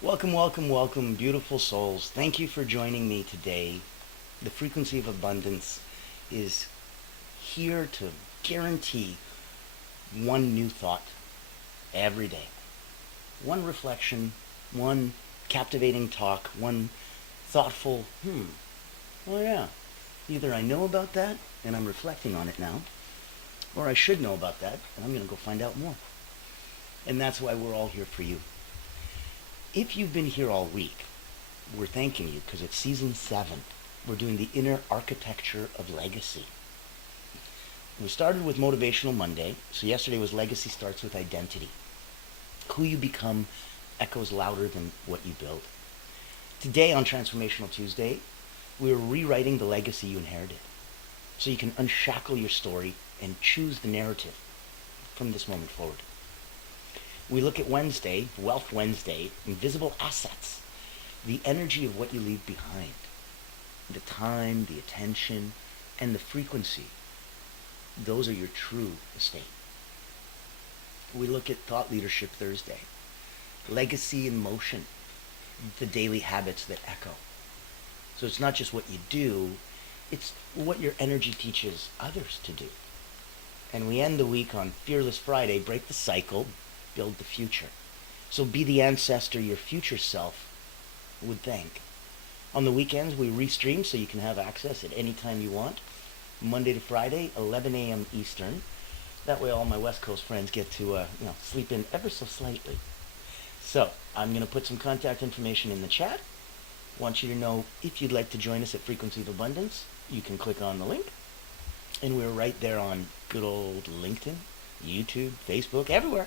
Welcome, welcome, welcome, beautiful souls. Thank you for joining me today. The frequency of abundance is here to guarantee one new thought every day. One reflection, one captivating talk, one thoughtful, oh yeah, either I know about that and I'm reflecting on it now, or I should know about that and I'm going to go find out more. And that's why we're all here for you. If you've been here all week, we're thanking you because it's season 7. We're doing the inner architecture of legacy. We started with Motivational Monday. So yesterday was Legacy Starts with Identity. Who you become echoes louder than what you build. Today on Transformational Tuesday, we're rewriting the legacy you inherited. So you can unshackle your story and choose the narrative from this moment forward. We look at Wednesday, Wealth Wednesday, invisible assets, the energy of what you leave behind, the time, the attention, and the frequency. Those are your true estate. We look at Thought Leadership Thursday, legacy in motion, the daily habits that echo. So it's not just what you do, it's what your energy teaches others to do. And we end the week on Fearless Friday, break the cycle, build the future. So be the ancestor your future self would thank. On the weekends, we restream so you can have access at any time you want. Monday to Friday, 11 a.m. Eastern. That way all my West Coast friends get to sleep in ever so slightly. So I'm going to put some contact information in the chat. Want you to know if you'd like to join us at Frequency of Abundance, you can click on the link. And we're right there on good old LinkedIn, YouTube, Facebook, everywhere.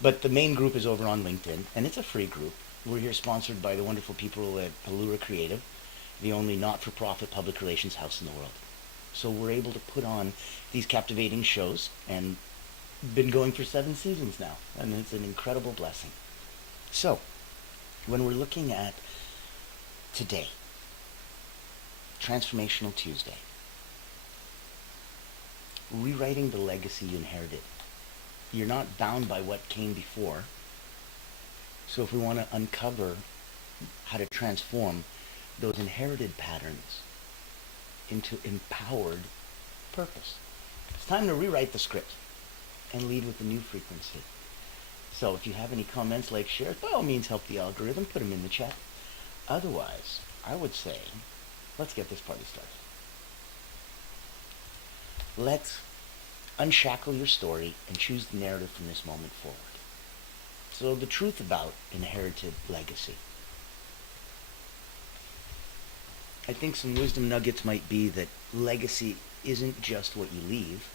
But the main group is over on LinkedIn, and it's a free group. We're here sponsored by the wonderful people at Allura Creative, the only not-for-profit public relations house in the world. So we're able to put on these captivating shows, and been going for 7 seasons now, and it's an incredible blessing. So, when we're looking at today, Transformational Tuesday, rewriting the legacy you inherited. You're not bound by what came before. So if we want to uncover how to transform those inherited patterns into empowered purpose, it's time to rewrite the script and lead with a new frequency. So if you have any comments, like, share, by all means help the algorithm, put them in the chat. Otherwise, I would say, let's get this party started. Let's unshackle your story and choose the narrative from this moment forward. So the truth about inherited legacy. I think some wisdom nuggets might be that legacy isn't just what you leave,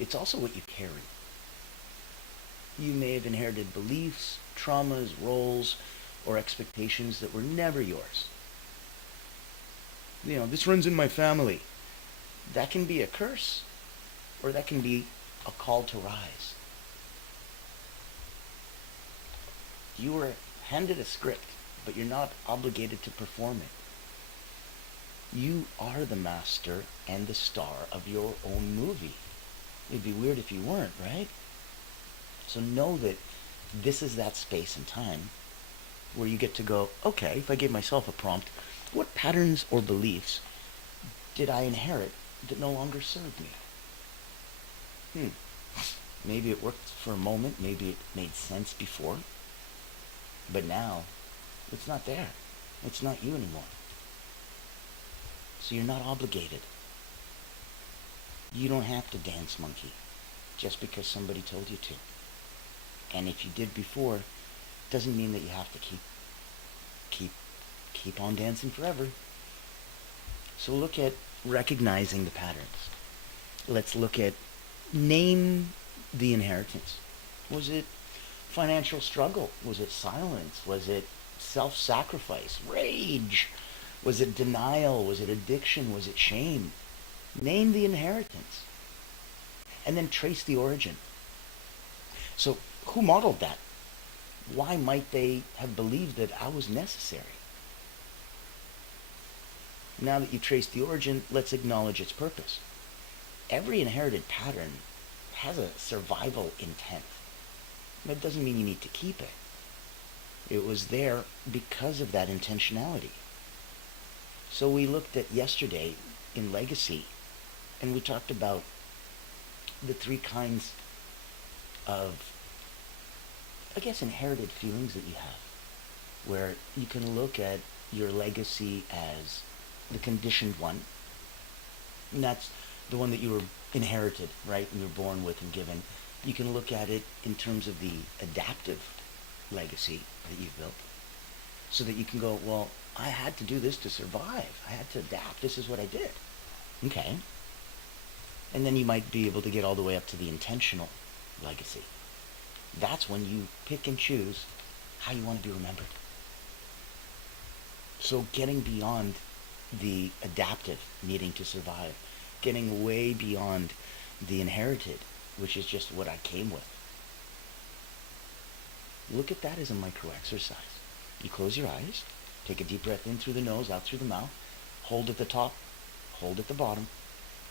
it's also what you carry. You may have inherited beliefs, traumas, roles, or expectations that were never yours. This runs in my family. That can be a curse, or that can be a call to rise. You were handed a script, but you're not obligated to perform it. You are the master and the star of your own movie. It'd be weird if you weren't, right? So know that this is that space and time where you get to go, okay, if I gave myself a prompt, what patterns or beliefs did I inherit that no longer serve me? Maybe it worked for a moment, maybe it made sense before, but now it's not there. It's not you anymore. So you're not obligated. You don't have to dance monkey just because somebody told you to. And if you did before, doesn't mean that you have to keep on dancing forever. So look at recognizing the patterns. Let's look at name the inheritance. Was it financial struggle? Was it silence? Was it self-sacrifice? Rage? Was it denial? Was it addiction? Was it shame? Name the inheritance. And then trace the origin. So who modeled that? Why might they have believed that I was necessary? Now that you've traced the origin, let's acknowledge its purpose. Every inherited pattern has a survival intent. That doesn't mean you need to keep it. It was there because of that intentionality. So we looked at yesterday in legacy, and we talked about the three kinds of, I guess, inherited feelings that you have, where you can look at your legacy as the conditioned one, and that's the one that you were inherited, right, and you're born with and given. You can look at it in terms of the adaptive legacy that you've built, so that you can go, well, I had to do this to survive. I had to adapt. This is what I did. Okay. And then you might be able to get all the way up to the intentional legacy. That's when you pick and choose how you want to be remembered. So getting beyond the adaptive, needing to survive, getting way beyond the inherited, which is just what I came with. Look at that as a micro exercise. You close your eyes, take a deep breath in through the nose, out through the mouth, hold at the top, hold at the bottom,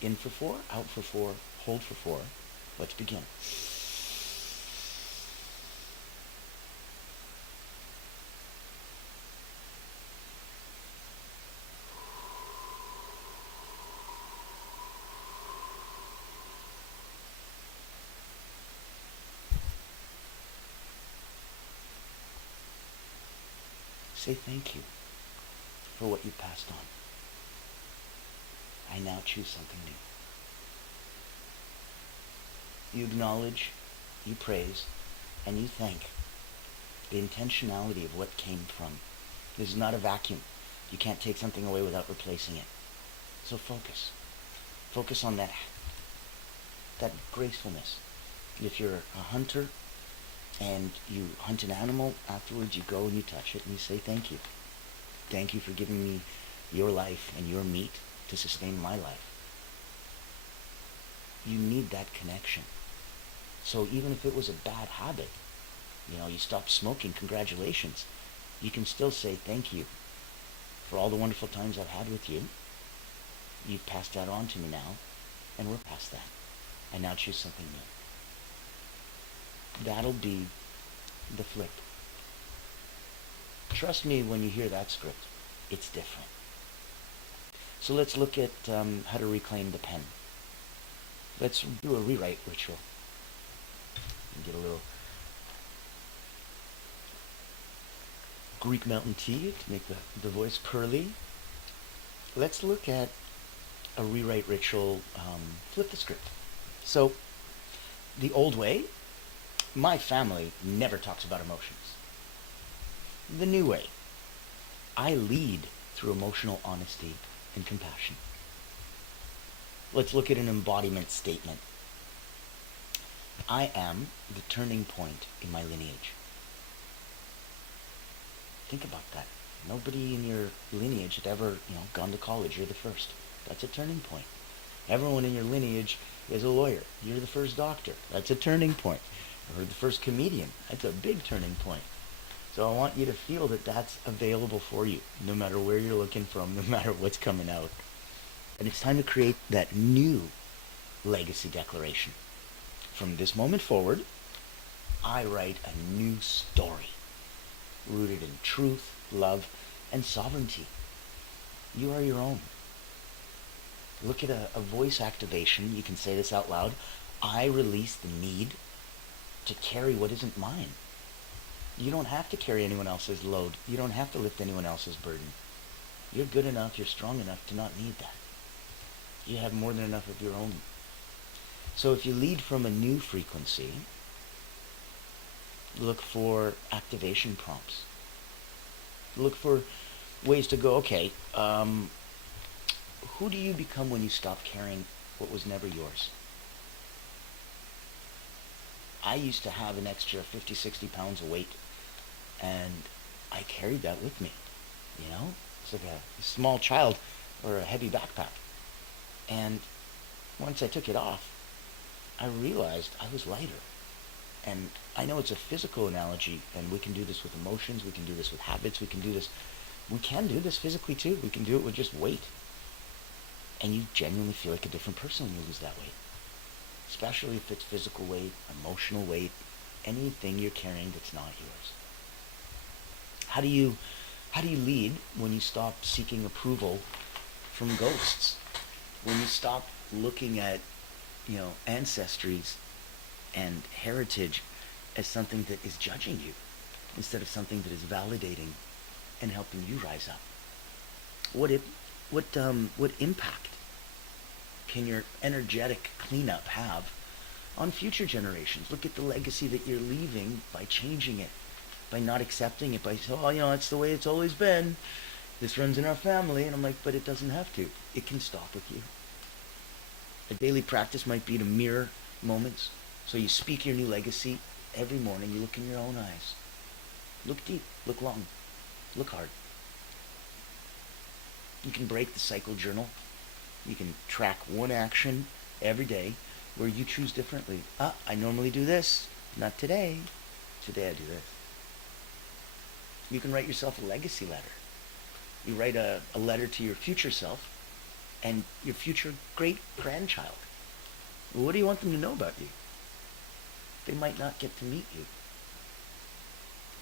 in for 4, out for 4, hold for 4. Let's begin. Say thank you for what you passed on. I now choose something new. You acknowledge, you praise, and you thank the intentionality of what came from. This is not a vacuum. You can't take something away without replacing it. So focus. Focus on that gracefulness. If you're a hunter and you hunt an animal, afterwards you go and you touch it and you say thank you. Thank you for giving me your life and your meat to sustain my life. You need that connection. So even if it was a bad habit, you stopped smoking, congratulations. You can still say thank you for all the wonderful times I've had with you. You've passed that on to me now, and we're past that. I now choose something new. That'll be the flip. Trust me, when you hear that script, it's different. So let's look at how to reclaim the pen. Let's do a rewrite ritual. Get a little Greek mountain tea to make the voice pearly. Let's look at a rewrite ritual, flip the script. So, the old way, my family never talks about emotions. The new way, I lead through emotional honesty and compassion. Let's look at an embodiment statement. I am the turning point in my lineage. Think about that. Nobody in your lineage had ever, gone to college. You're the first. That's a turning point. Everyone in your lineage is a lawyer. You're the first doctor. That's a turning point. Or the first comedian. That's a big turning point. So I want you to feel that that's available for you, no matter where you're looking from, no matter what's coming out. And it's time to create that new legacy declaration. From this moment forward, I write a new story, rooted in truth, love, and sovereignty. You are your own. Look at a voice activation. You can say this out loud. I release the need to carry what isn't mine. You don't have to carry anyone else's load. You don't have to lift anyone else's burden. You're good enough, you're strong enough to not need that. You have more than enough of your own. So if you lead from a new frequency, look for activation prompts. Look for ways to go, okay, who do you become when you stop carrying what was never yours? I used to have an extra 50, 60 pounds of weight, and I carried that with me, It's like a small child or a heavy backpack. And once I took it off, I realized I was lighter. And I know it's a physical analogy, and we can do this with emotions, we can do this with habits, we can do this physically too. We can do it with just weight. And you genuinely feel like a different person when you lose that weight. Especially if it's physical weight, emotional weight, anything you're carrying that's not yours. How do you lead when you stop seeking approval from ghosts? When you stop looking at, ancestries and heritage as something that is judging you instead of something that is validating and helping you rise up? What impact can your energetic cleanup have on future generations? Look at the legacy that you're leaving by changing it, by not accepting it, by saying, oh, it's the way it's always been. This runs in our family. And I'm like, but it doesn't have to. It can stop with you. A daily practice might be to mirror moments. So you speak your new legacy every morning. You look in your own eyes. Look deep. Look long. Look hard. You can break the cycle journal. You can track one action every day where you choose differently. I normally do this. Not today. Today I do this. You can write yourself a legacy letter. You write a letter to your future self and your future great-grandchild. What do you want them to know about you? They might not get to meet you.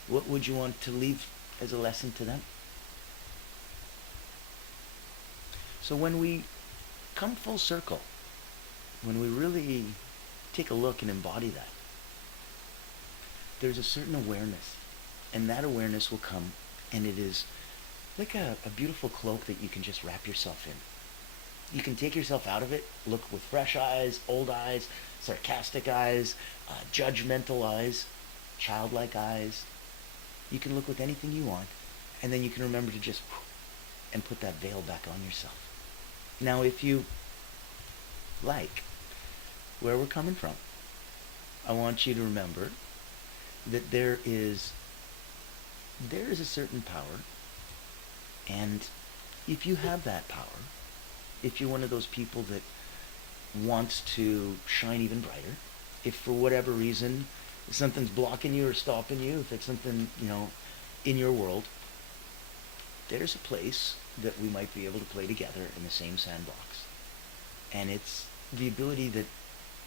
What would you want to leave as a lesson to them? So when we come full circle, when we really take a look and embody that, there's a certain awareness, and that awareness will come, and it is like a beautiful cloak that you can just wrap yourself in. You can take yourself out of it, look with fresh eyes, old eyes, sarcastic eyes, judgmental eyes, childlike eyes. You can look with anything you want, and then you can remember to just and put that veil back on yourself. Now, if you like where we're coming from, I want you to remember that there is a certain power, and if you have that power, if you're one of those people that wants to shine even brighter, if for whatever reason something's blocking you or stopping you, if it's something, in your world, there's a place that we might be able to play together in the same sandbox. And it's the ability that,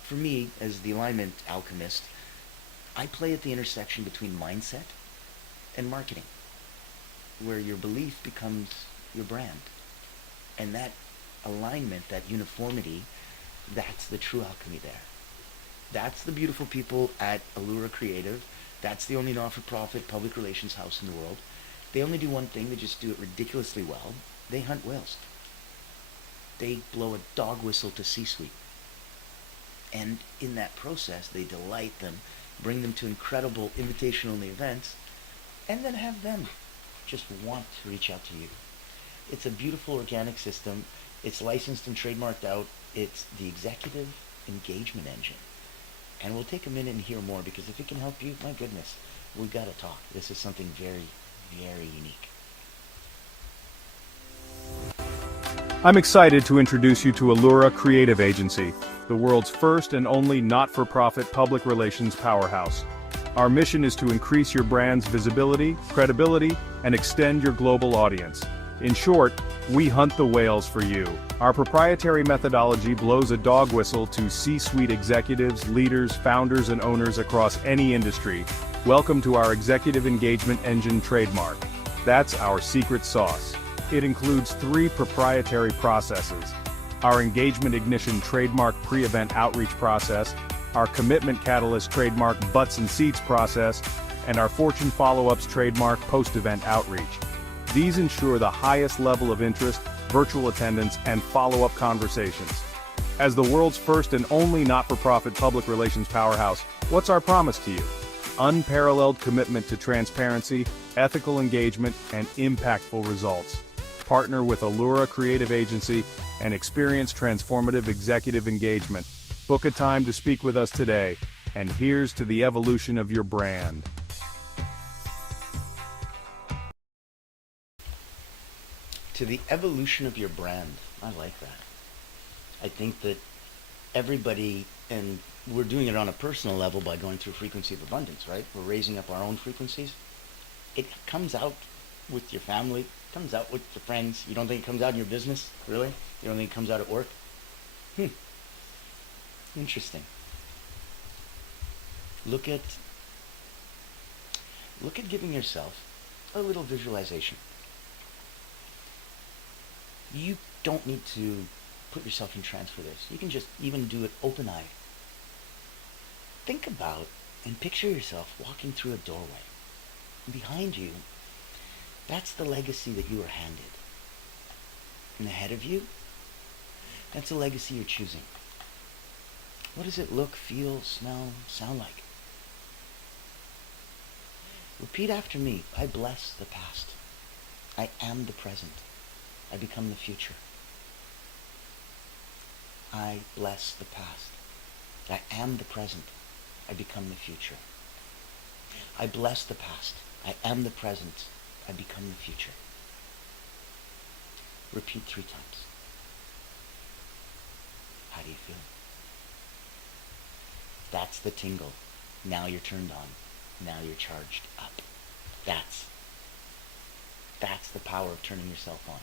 for me, as the alignment alchemist, I play at the intersection between mindset and marketing, where your belief becomes your brand. And that alignment, that uniformity, that's the true alchemy there. That's the beautiful people at Allura Creative. That's the only not-for-profit public relations house in the world. They only do one thing. They just do it ridiculously well. They hunt whales. They blow a dog whistle to C-suite. And in that process, they delight them, bring them to incredible invitation-only events, and then have them just want to reach out to you. It's a beautiful organic system. It's licensed and trademarked out. It's the executive engagement engine. And we'll take a minute and hear more, because if it can help you, my goodness, we've got to talk. This is something very, very unique. I'm excited to introduce you to Allura Creative Agency, the world's first and only not-for-profit public relations powerhouse. Our mission is to increase your brand's visibility, credibility, and extend your global audience. In short, we hunt the whales for you. Our proprietary methodology blows a dog whistle to C-suite executives, leaders, founders, and owners across any industry. Welcome to our Executive Engagement Engine trademark. That's our secret sauce. It includes 3 proprietary processes: our Engagement Ignition trademark pre-event outreach process, our Commitment Catalyst trademark butts and seats process, and our Fortune Follow-ups trademark post-event outreach. These ensure the highest level of interest, virtual attendance, and follow-up conversations. As the world's first and only not-for-profit public relations powerhouse, what's our promise to you? Unparalleled commitment to transparency, ethical engagement, and impactful results. Partner with Allura Creative Agency and experience transformative executive engagement. Book a time to speak with us today, and here's to the evolution of your brand. To the evolution of your brand. I like that. I think that everybody, and we're doing it on a personal level by going through frequency of abundance, right? We're raising up our own frequencies. It comes out with your family, it comes out with your friends. You don't think it comes out in your business? Really? You don't think it comes out at work? Interesting. Look at giving yourself a little visualization. You don't need to put yourself in trance for this. You can just even do it open-eyed. Think about and picture yourself walking through a doorway. And behind you, that's the legacy that you were handed. And ahead of you, that's a legacy you're choosing. What does it look, feel, smell, sound like? Repeat after me. I bless the past. I am the present. I become the future. I bless the past. I am the present. I become the future. I bless the past. I am the present. I become the future. Repeat 3 times. How do you feel? That's the tingle. Now you're turned on. Now you're charged up. That's the power of turning yourself on.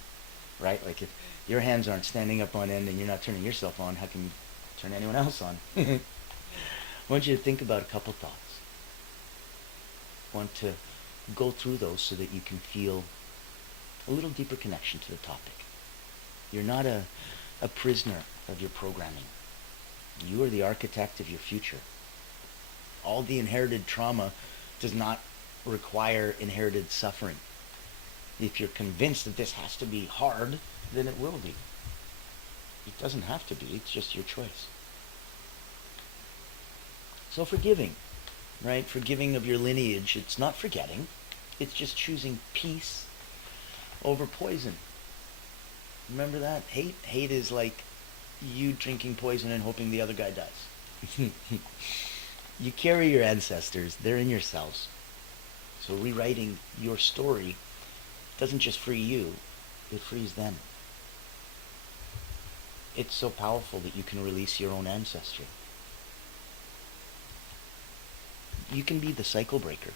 Right? Like if your hands aren't standing up on end and you're not turning yourself on, how can you turn anyone else on? I want you to think about a couple thoughts. I want to go through those so that you can feel a little deeper connection to the topic. You're not a prisoner of your programming. You are the architect of your future. All the inherited trauma does not require inherited suffering. If you're convinced that this has to be hard, then it will be. It doesn't have to be, it's just your choice. So forgiving, right? Forgiving of your lineage, it's not forgetting. It's just choosing peace over poison. Remember that? Hate is like you drinking poison and hoping the other guy dies. You carry your ancestors. They're in your cells. So rewriting your story doesn't just free you, it frees them. It's so powerful that you can release your own ancestry. You can be the cycle breaker.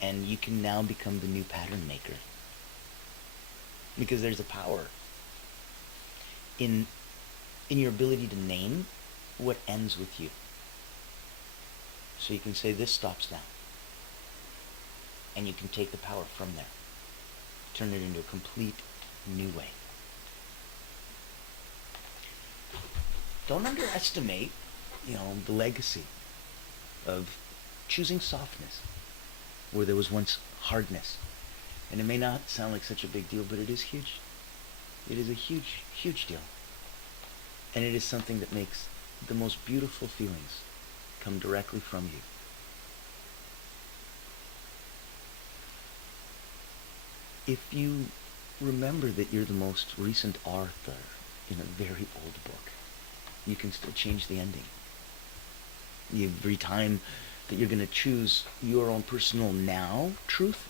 And you can now become the new pattern maker. Because there's a power in your ability to name what ends with you. So you can say, this stops now. And you can take the power from there. Turn it into a complete new way. Don't underestimate, the legacy of choosing softness where there was once hardness. And it may not sound like such a big deal, but it is huge. It is a huge, huge deal. And it is something that makes the most beautiful feelings come directly from you. If you remember that you're the most recent author in a very old book, you can still change the ending. Every time that you're going to choose your own personal now truth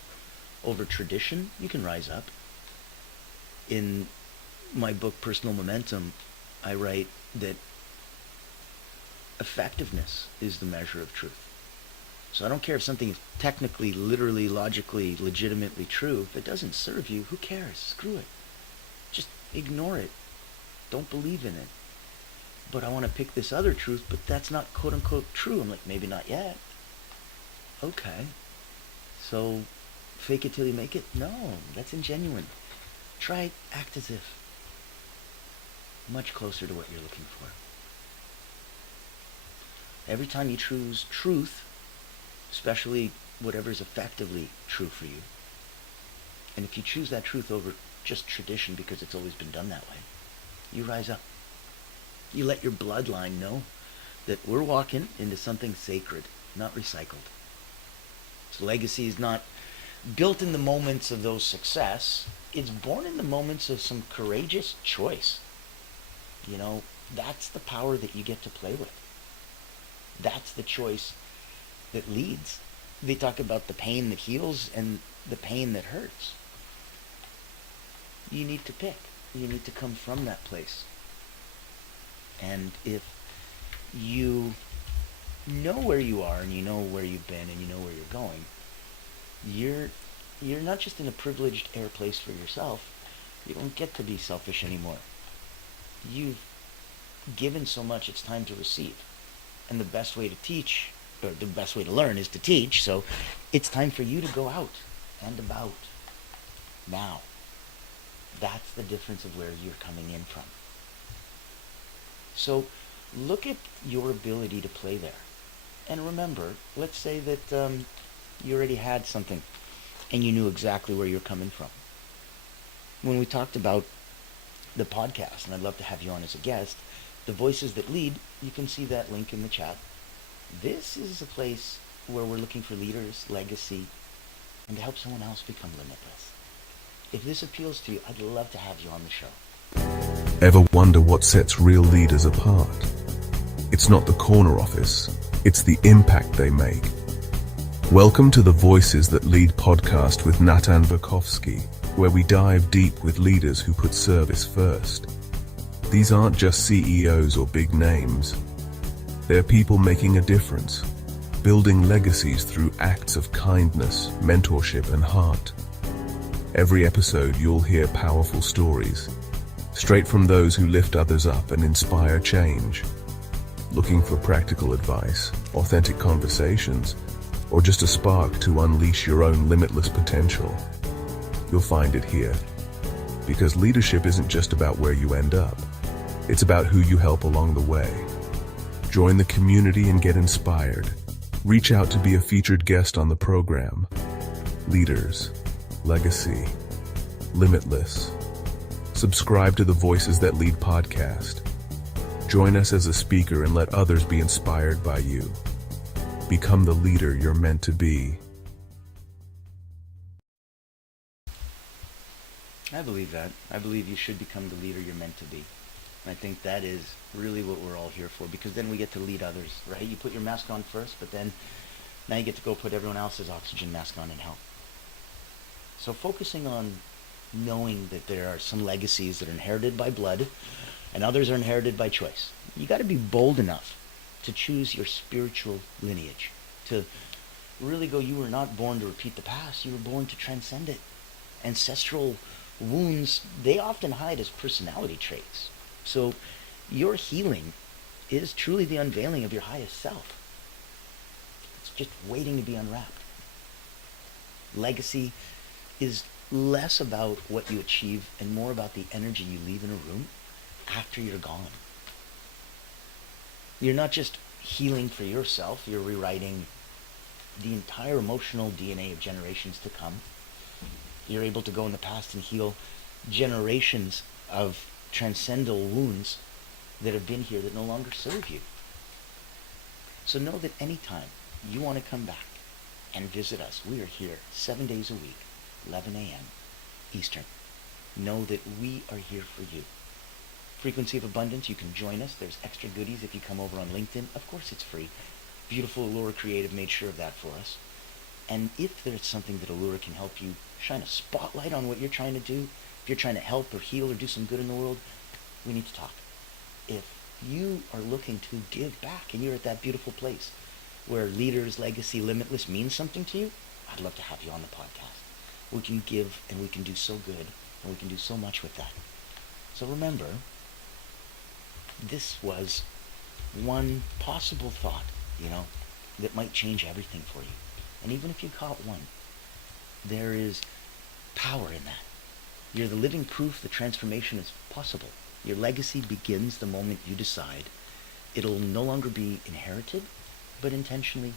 over tradition, you can rise up. In my book, Personal Momentum, I write that effectiveness is the measure of truth. So I don't care if something is technically, literally, logically, legitimately true. If it doesn't serve you, who cares? Screw it. Just ignore it. Don't believe in it. But I want to pick this other truth, but that's not quote-unquote true. I'm like, maybe not yet. Okay. So fake it till you make it? No, that's ingenuine. Try act as if. Much closer to what you're looking for. Every time you choose truth, especially whatever's effectively true for you, and if you choose that truth over just tradition because it's always been done that way, you rise up. You let your bloodline know that we're walking into something sacred, not recycled. So legacy is not built in the moments of those success. It's born in the moments of some courageous choice. That's the power that you get to play with. That's the choice that leads. They talk about the pain that heals and the pain that hurts. You need to pick. You need to come from that place. And if you know where you are and you know where you've been and you know where you're going, you're not just in a privileged air place for yourself. You don't get to be selfish anymore. You've given so much, it's time to receive. And the best way to teach or the best way to learn is to teach. So it's time for you to go out and about now. That's the difference of where you're coming in from. So look at your ability to play there. And remember, let's say that you already had something and you knew exactly where you're coming from. When we talked about the podcast, and I'd love to have you on as a guest, the Voices That Lead, you can see that link in the chat. This is a place where we're looking for leaders, legacy, and to help someone else become limitless. If this appeals to you, I'd love to have you on the show. Ever wonder what sets real leaders apart? It's not the corner office, it's the impact they make. Welcome to the Voices That Lead podcast with Natan Verkovsky, where we dive deep with leaders who put service first. These aren't just CEOs or big names. They're people making a difference, building legacies through acts of kindness, mentorship, and heart. Every episode you'll hear powerful stories, straight from those who lift others up and inspire change. Looking for practical advice, authentic conversations, or just a spark to unleash your own limitless potential? You'll find it here. Because leadership isn't just about where you end up. It's about who you help along the way. Join the community and get inspired. Reach out to be a featured guest on the program. Leaders, legacy, limitless. Subscribe to the Voices That Lead podcast. Join us as a speaker and let others be inspired by you. Become the leader you're meant to be. I believe that. I believe you should become the leader you're meant to be. And I think that is really what we're all here for, because then we get to lead others, right? You put your mask on first, but then now you get to go put everyone else's oxygen mask on and help. So focusing on knowing that there are some legacies that are inherited by blood and others are inherited by choice. You got to be bold enough to choose your spiritual lineage, to really go, you were not born to repeat the past, you were born to transcend it. Ancestral wounds, they often hide as personality traits. So your healing is truly the unveiling of your highest self. It's just waiting to be unwrapped. Legacy is less about what you achieve and more about the energy you leave in a room after you're gone. You're not just healing for yourself, you're rewriting the entire emotional DNA of generations to come. You're able to go in the past and heal generations of transcendental wounds that have been here that no longer serve you. So know that anytime you want to come back and visit us, we are here 7 days a week, 11 a.m. Eastern. Know that we are here for you. Frequency of Abundance, you can join us. There's extra goodies if you come over on LinkedIn. Of course it's free. Beautiful Allura Creative made sure of that for us. And if there's something that Allura can help you shine a spotlight on what you're trying to do, if you're trying to help or heal or do some good in the world, we need to talk. If you are looking to give back and you're at that beautiful place where leaders, legacy, limitless means something to you, I'd love to have you on the podcast. We can give and we can do so good and we can do so much with that. So remember, this was one possible thought, that might change everything for you. And even if you caught one, there is power in that. You're the living proof that transformation is possible. Your legacy begins the moment you decide it'll no longer be inherited, but intentionally